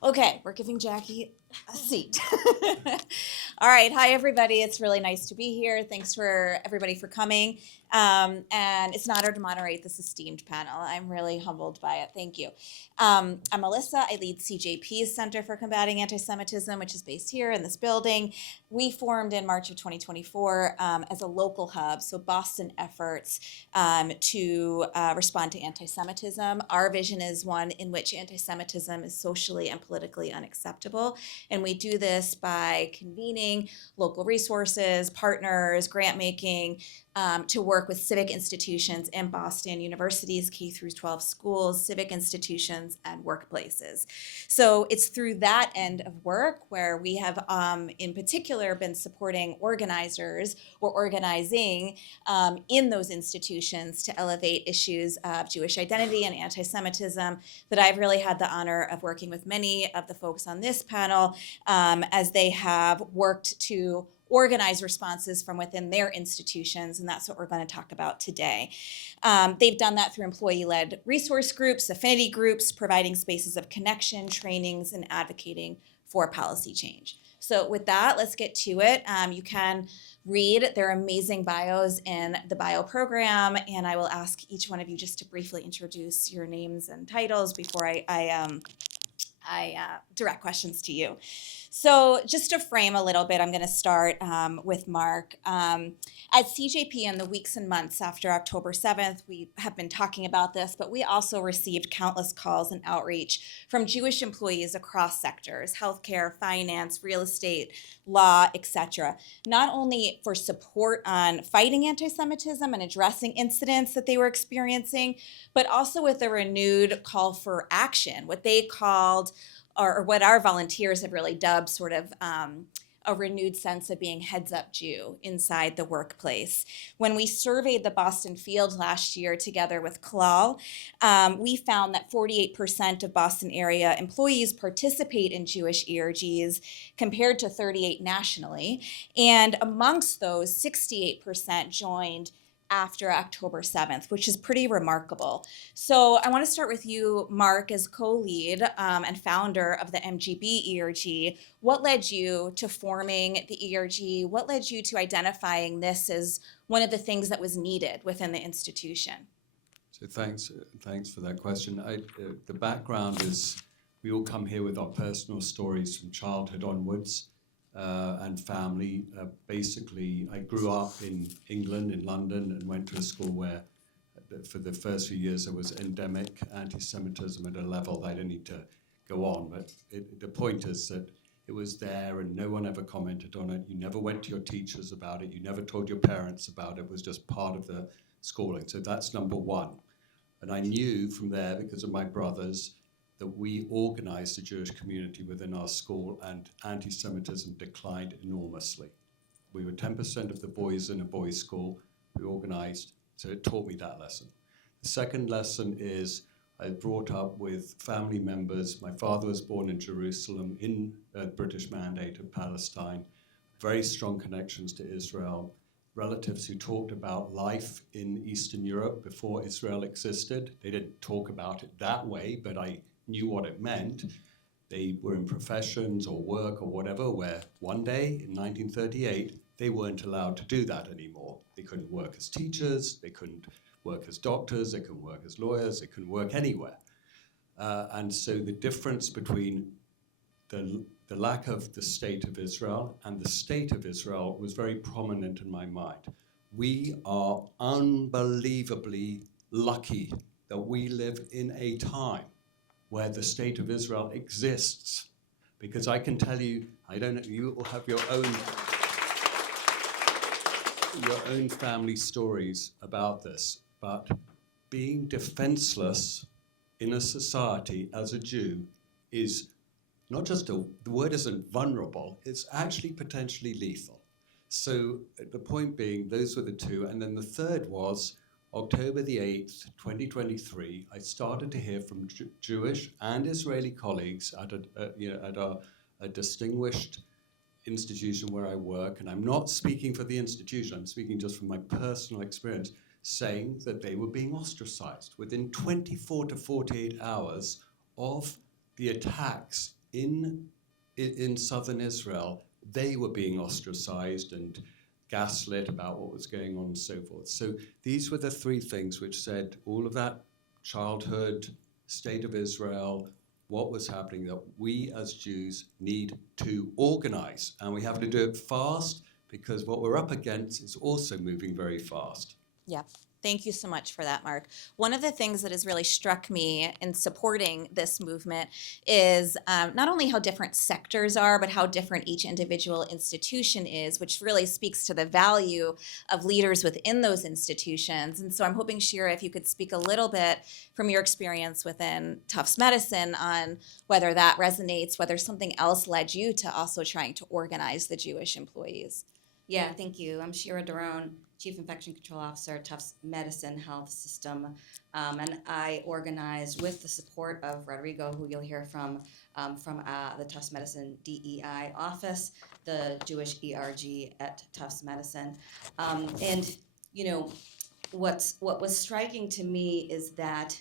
Okay, we're giving Jackie a seat. All right, hi everybody. It's really nice to be here. Thanks for everybody for coming. And it's an honor to moderate this esteemed panel. I'm really humbled by it. Thank you. I'm Melissa. I lead CJP's Center for Combating Antisemitism, which is based here in this building. We formed in March of 2024 as a local hub, so Boston efforts to respond to anti-Semitism. Our vision is one in which anti-Semitism is socially and politically unacceptable, and we do this by convening local resources, partners, grant making, to work with civic institutions in Boston, universities, K through 12 schools, civic institutions, and workplaces. So it's through that end of work where we have, in particular, been supporting organizers or organizing in those institutions to elevate issues of Jewish identity and anti-Semitism that I've really had the honor of working with many of the folks on this panel as they have worked to organize responses from within their institutions, and that's what we're going to talk about today. They've done that through employee-led resource groups, affinity groups, providing spaces of connection, trainings, and advocating for policy change. So with that, let's get to it. You can read their amazing bios in the bio program, and I will ask each one of you just to briefly introduce your names and titles before I direct questions to you. So just to frame a little bit, I'm going to start with Mark. At CJP in the weeks and months after October 7th, we have been talking about this, but we also received countless calls and outreach from Jewish employees across sectors, healthcare, finance, real estate, law, etc. Not only for support on fighting anti-Semitism and addressing incidents that they were experiencing, but also with a renewed call for action, what they called, or what our volunteers have really dubbed sort of a renewed sense of being heads up Jew inside the workplace. When we surveyed the Boston field last year together with Kalal, we found that 48% of Boston area employees participate in Jewish ERGs compared to 38 nationally. And amongst those, 68% joined after October 7th, which is pretty remarkable. So I want to start with you, Mark, as co-lead and founder of the MGB ERG. What led you to forming the ERG? What led you to identifying this as one of the things that was needed within the institution? So thanks for that question. The background is we all come here with our personal stories from childhood onwards. And family. Basically, I grew up in England, in London, and went to a school where for the first few years there was endemic anti-Semitism at a level that I didn't need to go on. But the point is that it was there and no one ever commented on it. You never went to your teachers about it. You never told your parents about it. It was just part of the schooling. So that's number one. And I knew from there, because of my brothers, that we organized the Jewish community within our school, and anti-Semitism declined enormously. We were 10% of the boys in a boys' school. We organized, so it taught me that lesson. The second lesson is I brought up with family members. My father was born in Jerusalem in British Mandate of Palestine, very strong connections to Israel, relatives who talked about life in Eastern Europe before Israel existed. They didn't talk about it that way, but I knew what it meant. They were in professions or work or whatever where one day in 1938 they weren't allowed to do that anymore. They couldn't work as teachers, they couldn't work as doctors, they couldn't work as lawyers, they couldn't work anywhere. And so the difference between the lack of the state of Israel and the state of Israel was very prominent in my mind. We are unbelievably lucky that we live in a time where the state of Israel exists. Because I can tell you, I don't know, you will have your own family stories about this, but being defenseless in a society as a Jew is not just the word isn't vulnerable, it's actually potentially lethal. So the point being, those were the two. And then the third was, October the 8th, 2023, I started to hear from Jewish and Israeli colleagues at a distinguished institution where I work, and I'm not speaking for the institution, I'm speaking just from my personal experience, saying that they were being ostracized within 24 to 48 hours of the attacks in southern Israel, they were being ostracized and gaslit about what was going on and so forth. So these were the three things which said all of that childhood, state of Israel, what was happening, that we as Jews need to organize. And we have to do it fast because what we're up against is also moving very fast. Yeah. Thank you so much for that, Mark. One of the things that has really struck me in supporting this movement is not only how different sectors are, but how different each individual institution is, which really speaks to the value of leaders within those institutions. And so I'm hoping, Shira, if you could speak a little bit from your experience within Tufts Medicine on whether that resonates, whether something else led you to also trying to organize the Jewish employees. Yeah, thank you. I'm Shira Daron, Chief Infection Control Officer at Tufts Medicine Health System, and I organized with the support of Rodrigo, who you'll hear from the Tufts Medicine DEI office, the Jewish ERG at Tufts Medicine, and you know, what was striking to me is that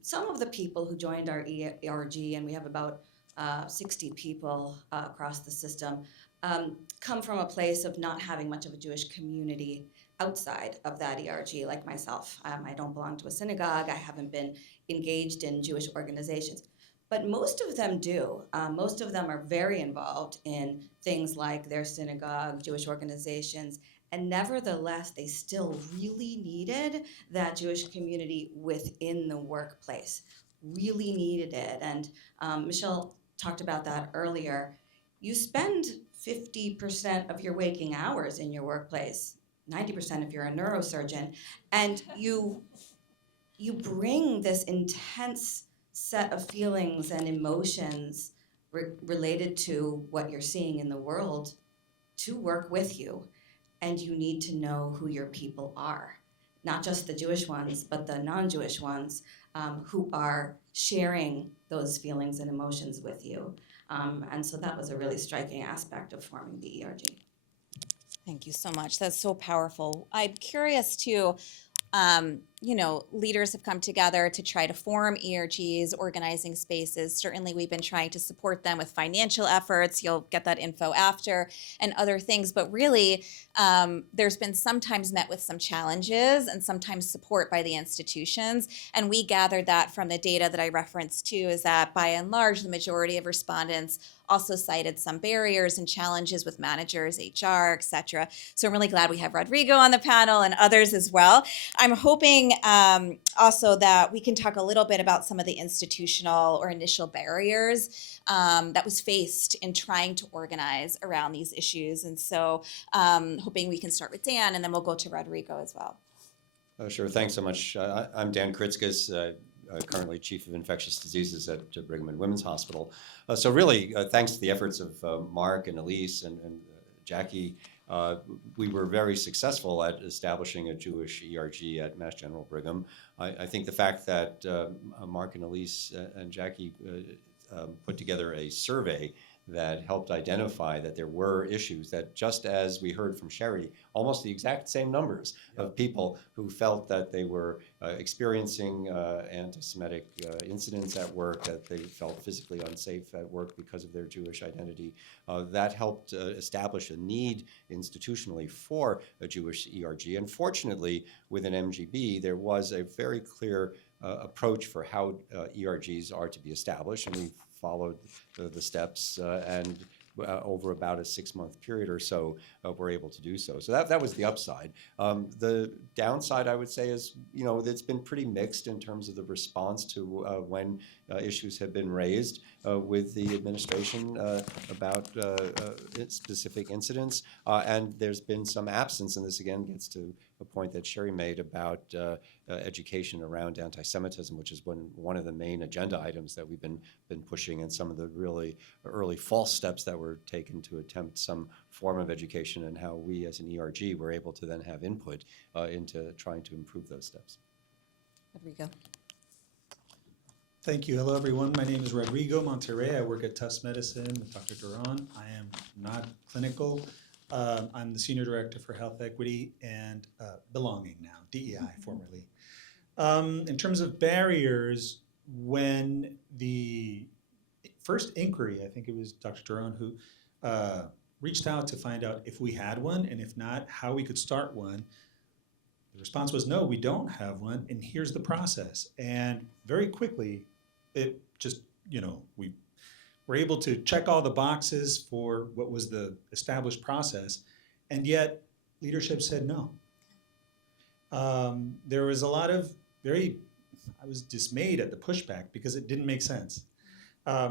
some of the people who joined our ERG, and we have about 60 people across the system, come from a place of not having much of a Jewish community outside of that ERG, like myself. I don't belong to a synagogue. I haven't been engaged in Jewish organizations. But most of them do. Most of them are very involved in things like their synagogue, Jewish organizations, and nevertheless, they still really needed that Jewish community within the workplace, really needed it. And Michelle talked about that earlier. You spend 50% of your waking hours in your workplace, 90% if you're a neurosurgeon, and you bring this intense set of feelings and emotions related to what you're seeing in the world to work with you. And you need to know who your people are, not just the Jewish ones, but the non-Jewish ones who are sharing those feelings and emotions with you. And so that was a really striking aspect of forming the ERG. Thank you so much. That's so powerful. I'm curious too, leaders have come together to try to form ERGs, organizing spaces. Certainly, we've been trying to support them with financial efforts. You'll get that info after and other things. But really, there's been sometimes met with some challenges and sometimes support by the institutions. And we gathered that from the data that I referenced too, is that by and large, the majority of respondents also cited some barriers and challenges with managers, HR, et cetera. So I'm really glad we have Rodrigo on the panel and others as well. I'm hoping also that we can talk a little bit about some of the institutional or initial barriers that was faced in trying to organize around these issues. And so hoping we can start with Dan, and then we'll go to Rodrigo as well. Sure, thanks so much. I'm Dan Kritzkes, currently Chief of Infectious Diseases at Brigham and Women's Hospital. So really, thanks to the efforts of Mark and Elise and Jackie, we were very successful at establishing a Jewish ERG at Mass General Brigham. I think the fact that Mark and Elise and Jackie put together a survey that helped identify that there were issues that, just as we heard from Sherry, almost the exact same numbers of people who felt that they were experiencing anti-Semitic incidents at work, that they felt physically unsafe at work because of their Jewish identity. That helped establish a need institutionally for a Jewish ERG. And fortunately, within MGB, there was a very clear approach for how ERGs are to be established, and we followed the steps and over about a 6-month period or so, we're able to do so. So that was the upside. The downside, I would say, is it's been pretty mixed in terms of the response to when issues have been raised with the administration about specific incidents, and there's been some absence, and this again gets to a point that Sherry made about education around anti-Semitism, which has been one of the main agenda items that we've been pushing, and some of the really early false steps that were taken to attempt some form of education, and how we as an ERG were able to then have input into trying to improve those steps. Rodrigo. Thank you. Hello, everyone. My name is Rodrigo Monterrey. I work at Tufts Medicine with Dr. Duran. I am not clinical. I'm the Senior Director for Health Equity and Belonging now, DEI formerly. In terms of barriers, when the first inquiry, I think it was Dr. Duran who reached out to find out if we had one, and if not, how we could start one. The response was, no, we don't have one, and here's the process. And very quickly, it just, we were able to check all the boxes for what was the established process, and yet leadership said no. There was a lot of I was dismayed at the pushback because it didn't make sense.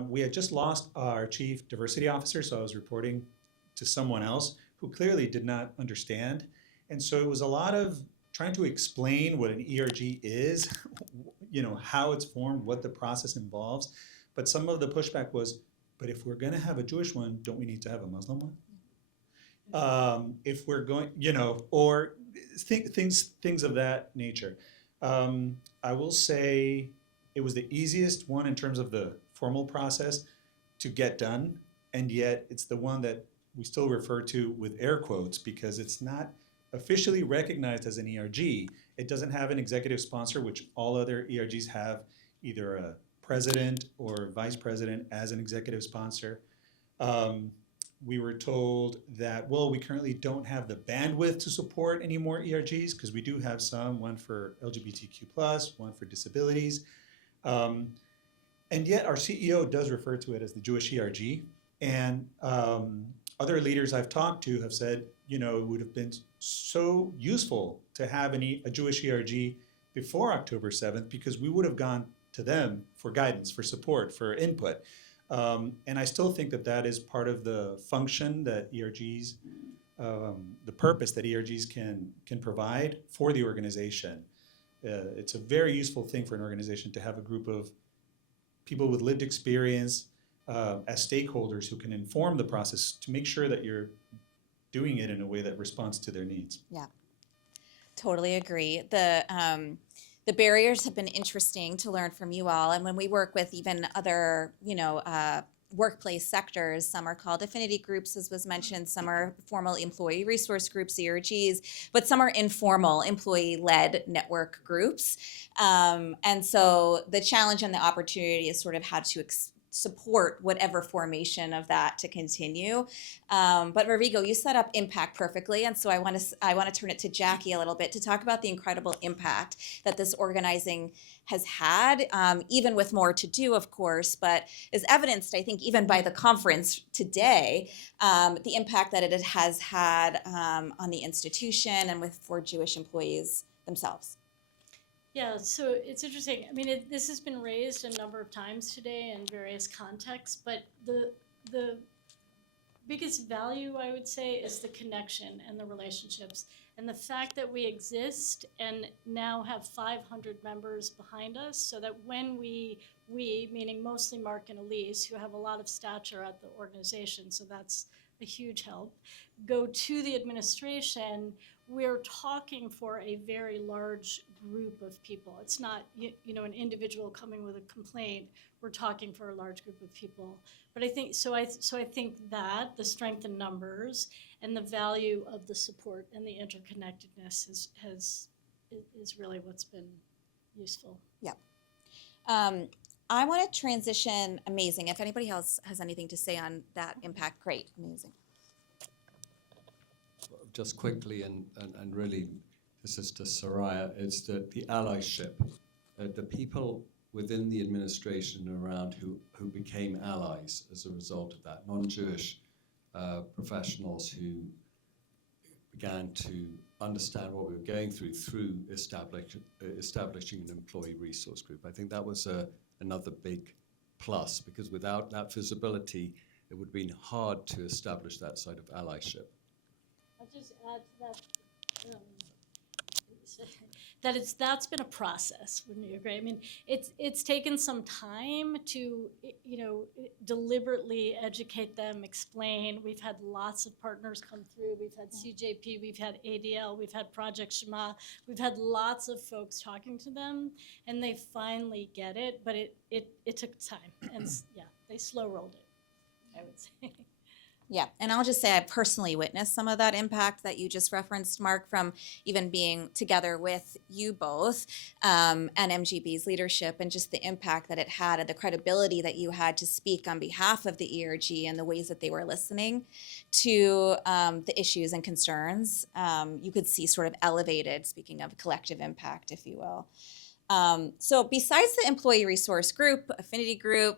We had just lost our chief diversity officer, so I was reporting to someone else who clearly did not understand. And so it was a lot of trying to explain what an ERG is, how it's formed, what the process involves. But some of the pushback was, but if we're going to have a Jewish one, don't we need to have a Muslim one? If we're going, or things of that nature. I will say it was the easiest one in terms of the formal process to get done, and yet it's the one that we still refer to with air quotes because it's not officially recognized as an ERG. It doesn't have an executive sponsor, which all other ERGs have either a president or vice president as an executive sponsor. We were told that, well, we currently don't have the bandwidth to support any more ERGs because we do have some, one for LGBTQ+, one for disabilities. And yet our CEO does refer to it as the Jewish ERG. And other leaders I've talked to have said, it would have been so useful to have a Jewish ERG before October 7th because we would have gone to them for guidance, for support, for input. And I still think that is part of the function that ERGs, the purpose that ERGs can provide for the organization. It's a very useful thing for an organization to have a group of people with lived experience as stakeholders who can inform the process to make sure that you're doing it in a way that responds to their needs. Yeah, totally agree. The barriers have been interesting to learn from you all. And when we work with even other, workplace sectors, some are called affinity groups, as was mentioned, some are formal employee resource groups, ERGs, but some are informal employee-led network groups. And so the challenge and the opportunity is sort of how to support whatever formation of that to continue. But Rodrigo, you set up impact perfectly, and so I want to turn it to Jackie a little bit to talk about the incredible impact that this organizing has had, even with more to do, of course, but is evidenced, I think, even by the conference today, the impact that it has had on the institution and for Jewish employees themselves. Yeah, so it's interesting. I mean, this has been raised a number of times today in various contexts, but the biggest value, I would say, is the connection and the relationships. And the fact that we exist and now have 500 members behind us, so that when we meaning mostly Mark and Elise, who have a lot of stature at the organization, so that's a huge help, go to the administration, we're talking for a very large group of people. It's not, an individual coming with a complaint. We're talking for a large group of people. But I think I think that the strength in numbers and the value of the support and the interconnectedness is really what's been useful. Yeah. I want to transition. Amazing. If anybody else has anything to say on that impact, great. Amazing. Just quickly, and really, this is to Soraya, is that the allyship, the people within the administration around who became allies as a result of that, non-Jewish professionals who began to understand what we were going through establishing an employee resource group. I think that was another big plus, because without that visibility, it would have been hard to establish that side of allyship. I'll just add to that, that's been a process. Wouldn't you agree? I mean, it's taken some time to deliberately educate them, explain. We've had lots of partners come through. We've had CJP, we've had ADL, we've had Project Shema. We've had lots of folks talking to them, and they finally get it. But it took time, and yeah, they slow rolled it, I would say. Yeah, and I'll just say I've personally witnessed some of that impact that you just referenced, Mark, from even being together with you both and MGB's leadership, and just the impact that it had and the credibility that you had to speak on behalf of the ERG and the ways that they were listening to the issues and concerns. You could see sort of elevated, speaking of collective impact, if you will. So besides the employee resource group, affinity group,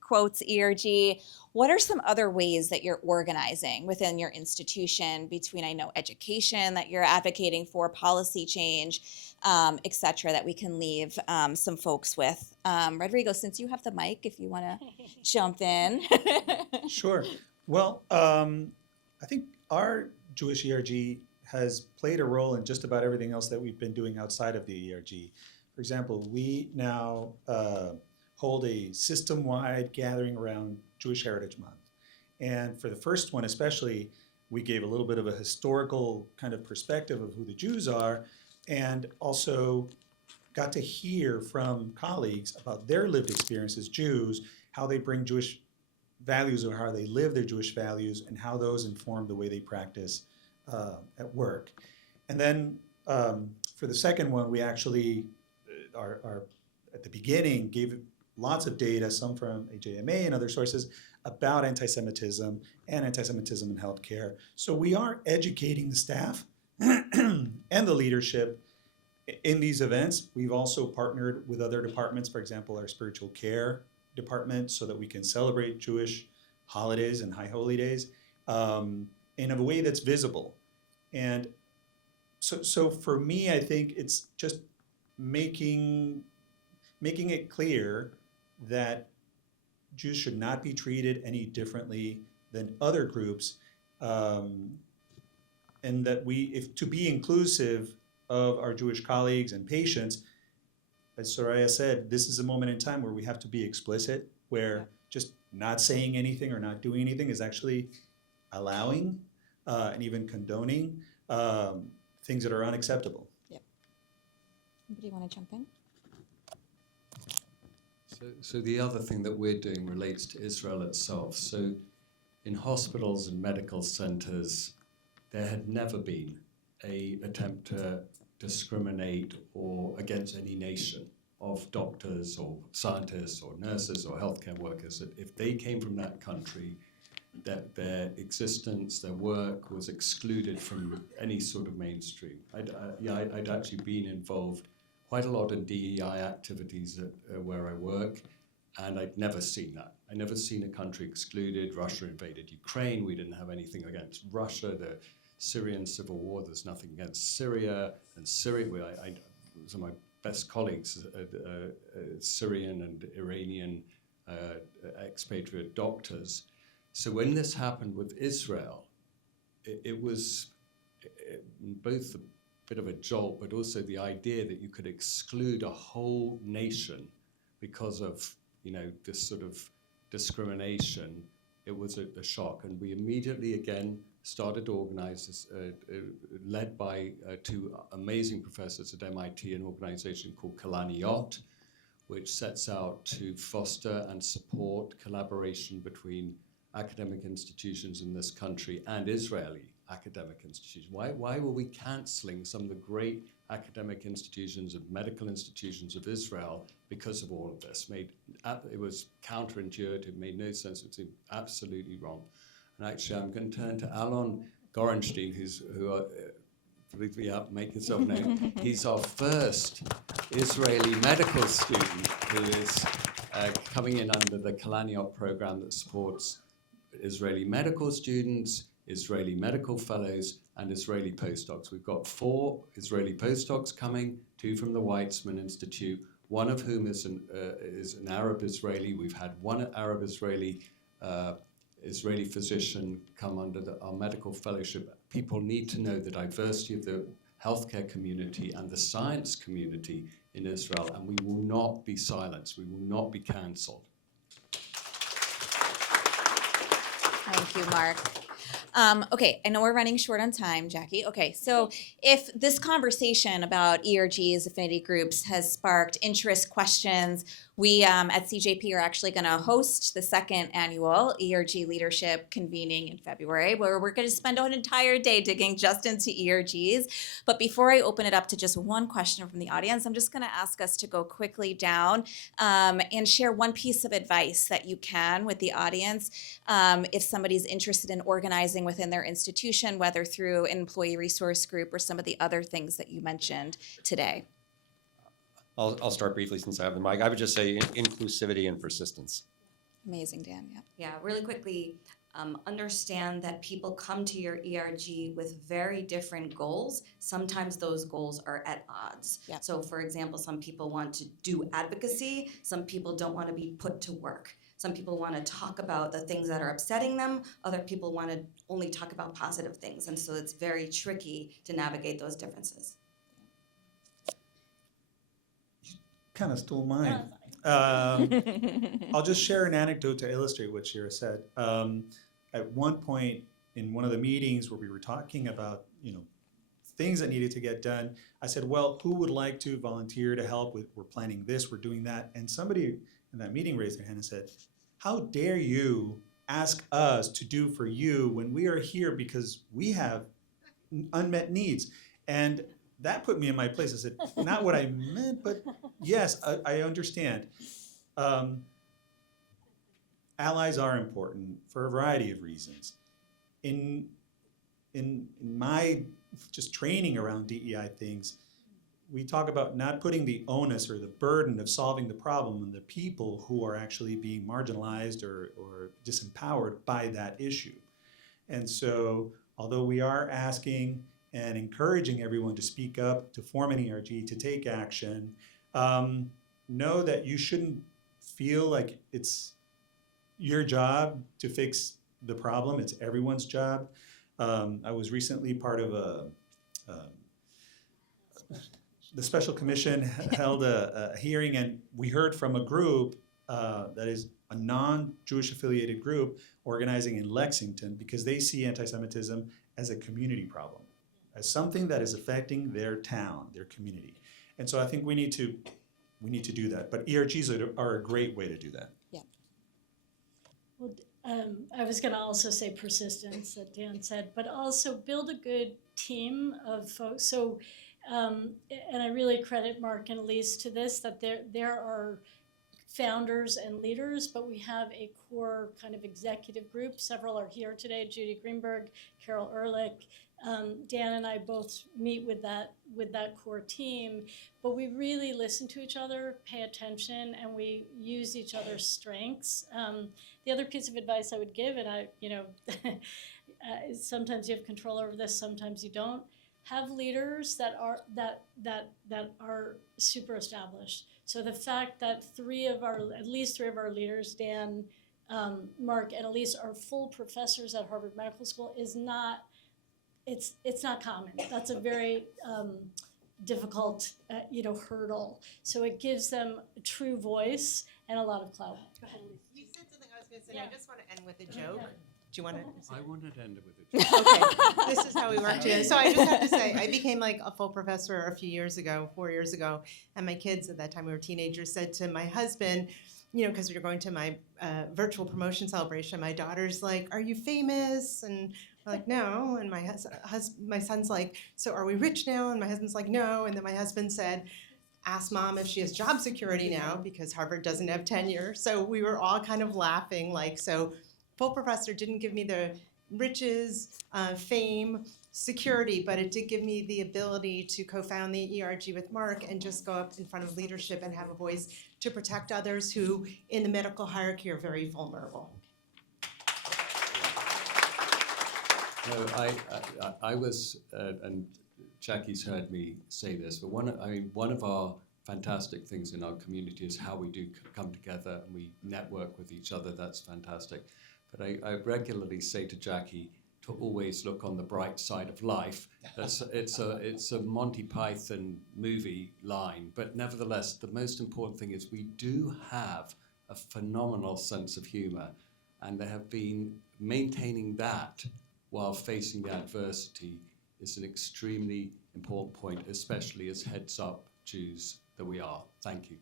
quotes ERG, what are some other ways that you're organizing within your institution between, I know, education that you're advocating for, policy change, et cetera, that we can leave some folks with? Rodrigo, since you have the mic, if you want to jump in. Sure. Well, I think our Jewish ERG has played a role in just about everything else that we've been doing outside of the ERG. For example, we now hold a system-wide gathering around Jewish Heritage Month. And for the first one especially, we gave a little bit of a historical kind of perspective of who the Jews are, and also got to hear from colleagues about their lived experience as Jews, how they bring Jewish values or how they live their Jewish values, and how those inform the way they practice at work. And then for the second one, we actually are at the beginning gave lots of data, some from AJMA and other sources, about anti-Semitism and anti-Semitism in healthcare. So we are educating the staff and the leadership in these events. We've also partnered with other departments, for example, our spiritual care department, so that we can celebrate Jewish holidays and high holy days in a way that's visible. And so for me, I think it's just making it clear that Jews should not be treated any differently than other groups, and that if to be inclusive of our Jewish colleagues and patients, as Soraya said, this is a moment in time where we have to be explicit, where just not saying anything or not doing anything is actually allowing and even condoning things that are unacceptable. Yep. Anybody want to jump in? So the other thing that we're doing relates to Israel itself. So in hospitals and medical centers, there had never been an attempt to discriminate or against any nation of doctors or scientists or nurses or healthcare workers. That if they came from that country, that their existence, their work was excluded from any sort of mainstream. I'd actually been involved quite a lot in DEI activities where I work, and I'd never seen that. I'd never seen a country excluded. Russia invaded Ukraine. We didn't have anything against Russia. The Syrian civil war, there's nothing against Syria. And Syria, some of my best colleagues, Syrian and Iranian expatriate doctors. So when this happened with Israel, it was both a bit of a jolt, but also the idea that you could exclude a whole nation because of, this sort of discrimination. It was a shock. And we immediately, again, started to organize this, led by two amazing professors at MIT, an organization called Kalaniot, which sets out to foster and support collaboration between academic institutions in this country and Israeli academic institutions. Why were we canceling some of the great academic institutions and medical institutions of Israel because of all of this? It was counterintuitive, made no sense, it seemed absolutely wrong. And actually, I'm going to turn to Alon Gorenstein, please be up, make yourself known. He's our first Israeli medical student who is coming in under the Kalaniot program that supports Israeli medical students, Israeli medical fellows, and Israeli postdocs. We've got 4 Israeli postdocs coming, 2 from the Weizmann Institute, one of whom is an Arab Israeli. We've had one Arab Israeli physician come under our medical fellowship. People need to know the diversity of the healthcare community and the science community in Israel, and we will not be silenced. We will not be cancelled. Thank you, Mark. Okay, I know we're running short on time, Jackie. Okay, so if this conversation about ERGs, affinity groups, has sparked interest, questions, we at CJP are actually going to host the second annual ERG leadership convening in February, where we're going to spend an entire day digging just into ERGs. But before I open it up to just one question from the audience, I'm just going to ask us to go quickly down and share one piece of advice that you can with the audience if somebody's interested in organizing within their institution, whether through an employee resource group or some of the other things that you mentioned today. I'll start briefly since I have the mic. I would just say inclusivity and persistence. Amazing, Dan. Yeah. Yeah, really quickly, understand that people come to your ERG with very different goals. Sometimes those goals are at odds. Yeah. So for example, some people want to do advocacy, some people don't want to be put to work. Some people want to talk about the things that are upsetting them, other people want to only talk about positive things. And so it's very tricky to navigate those differences. Kind of stole mine. I'll just share an anecdote to illustrate what Shira said. At one point in one of the meetings where we were talking about, things that needed to get done, I said, well, who would like to volunteer to help with, we're planning this, we're doing that. And somebody in that meeting raised their hand and said, how dare you ask us to do for you when we are here because we have unmet needs? And that put me in my place. I said, not what I meant, but yes, I understand. Allies are important for a variety of reasons. In my just training around DEI things, we talk about not putting the onus or the burden of solving the problem on the people who are actually being marginalized or disempowered by that issue. And so, although we are asking and encouraging everyone to speak up, to form an ERG, to take action, know that you shouldn't feel like it's your job to fix the problem. It's everyone's job. I was recently part of the special commission held a hearing, and we heard from a group that is a non-Jewish affiliated group organizing in Lexington because they see anti-Semitism as a community problem, as something that is affecting their town, their community. And so I think we need to do that. But ERGs are a great way to do that. Yeah. Well, I was going to also say persistence that Dan said, but also build a good team of folks. So, and I really credit Mark and Elise to this, that there are founders and leaders, but we have a core kind of executive group. Several are here today: Judy Greenberg, Carol Ehrlich. Dan and I both meet with that core team, but we really listen to each other, pay attention, and we use each other's strengths. The other piece of advice I would give, and sometimes you have control over this, sometimes you don't. Have leaders that are super established. So the fact that at least three of our leaders, Dan, Mark, and Elise, are full professors at Harvard Medical School is not. It's not common. That's a very difficult, hurdle. So it gives them a true voice and a lot of clout. Go ahead, Elise. You said something I was going to say. Yeah. I just want to end with a joke. Do you want to? I wanted to end it with a joke. Okay, this is how we work together. So I just have to say, I became like a full professor a few years ago, 4 years ago, and my kids at that time, we were teenagers, said to my husband, because we were going to my virtual promotion celebration, my daughter's like, "Are you famous?" And I'm like, "No." And my son's like, "So are we rich now?" And my husband's like, "No." And then my husband said, "Ask mom if she has job security now because Harvard doesn't have tenure." So we were all kind of laughing, so full professor didn't give me the riches, fame, security, but it did give me the ability to co-found the ERG with Mark and just go up in front of leadership and have a voice to protect others who in the medical hierarchy are very vulnerable. No, I was, and Jackie's heard me say this, but one of our fantastic things in our community is how we do come together and we network with each other. That's fantastic. But I regularly say to Jackie to always look on the bright side of life. It's a Monty Python movie line, but nevertheless, the most important thing is we do have a phenomenal sense of humor, and there have been maintaining that while facing the adversity is an extremely important point, especially as heads-up Jews that we are. Thank you.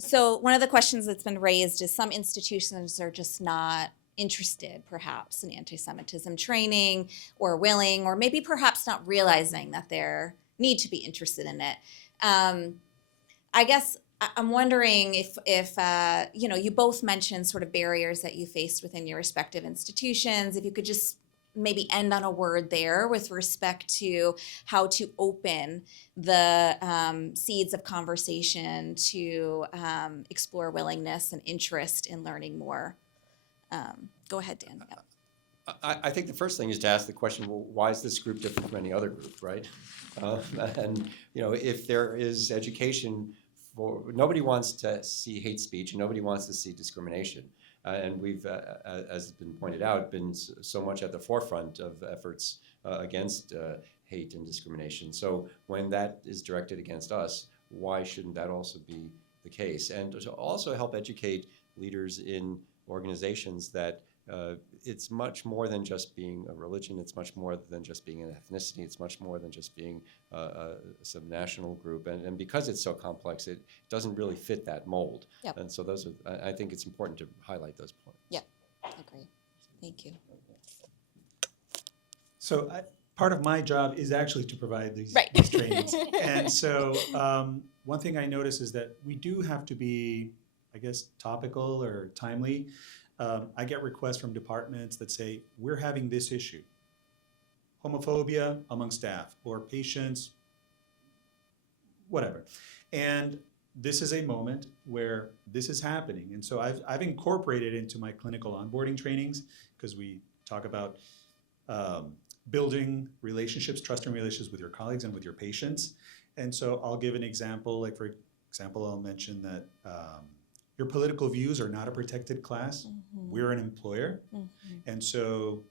So one of the questions that's been raised is some institutions are just not interested, perhaps, in anti-Semitism training or willing, or maybe perhaps not realizing that they need to be interested in it. I guess I'm wondering if you both mentioned sort of barriers that you faced within your respective institutions. If you could just maybe end on a word there with respect to how to open the seeds of conversation to explore willingness and interest in learning more. Go ahead, Dan. Yep. I think the first thing is to ask the question, well, why is this group different from any other group, right? And if there is education nobody wants to see hate speech, and nobody wants to see discrimination. And we've, as has been pointed out, been so much at the forefront of efforts against hate and discrimination. So when that is directed against us, why shouldn't that also be the case? And to also help educate leaders in organizations that it's much more than just being a religion, it's much more than just being an ethnicity, it's much more than just being a subnational group. And because it's so complex, it doesn't really fit that mold. Yep. And so those are, I think it's important to highlight those points. Yep, agree. Thank you. So part of my job is actually to provide these, Right. these trainings. And so one thing I notice is that we do have to be, I guess, topical or timely. I get requests from departments that say, we're having this issue, homophobia among staff or patients, whatever. And this is a moment where this is happening. And so I've incorporated into my clinical onboarding trainings, because we talk about building relationships, trusting relationships with your colleagues and with your patients. And so I'll give an example, like for example, I'll mention that your political views are not a protected class. Mm-hmm. We're an employer. Mm-hmm. And so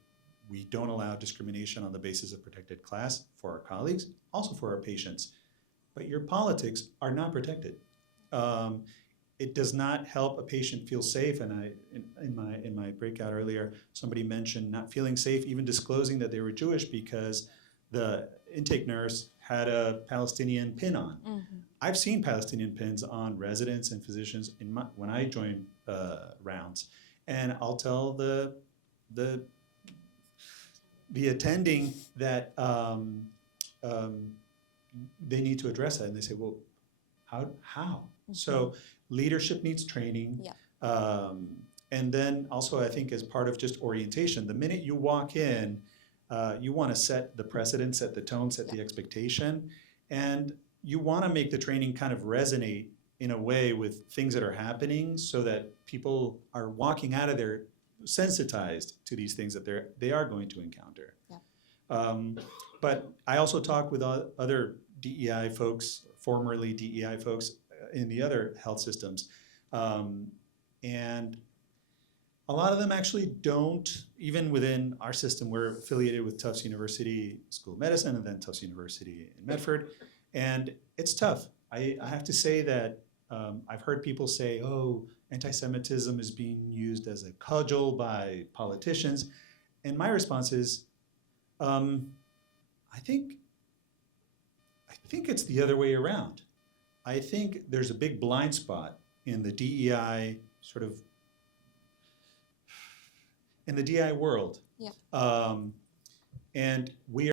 we don't allow discrimination on the basis of protected class for our colleagues, also for our patients. But your politics are not protected. It does not help a patient feel safe. And in my breakout earlier, somebody mentioned not feeling safe, even disclosing that they were Jewish because the intake nurse had a Palestinian pin on. Mm-hmm. I've seen Palestinian pins on residents and physicians when I join rounds, and I'll tell the attending that they need to address that, and they say, "Well, how?" Mm-hmm. So leadership needs training, yeah. And then also I think as part of just orientation, the minute you walk in, you want to set the precedent, set the tone, set the expectation, and you want to make the training kind of resonate in a way with things that are happening so that people are walking out of there sensitized to these things that they are going to encounter. Yeah. But I also talk with other DEI folks, formerly DEI folks in the other health systems. And a lot of them actually don't, even within our system, we're affiliated with Tufts University School of Medicine and then Tufts University in Medford. And it's tough. I have to say that I've heard people say, oh, anti-Semitism is being used as a cudgel by politicians. And my response is, I think it's the other way around. I think there's a big blind spot in the DEI in the DEI world. Yeah. And we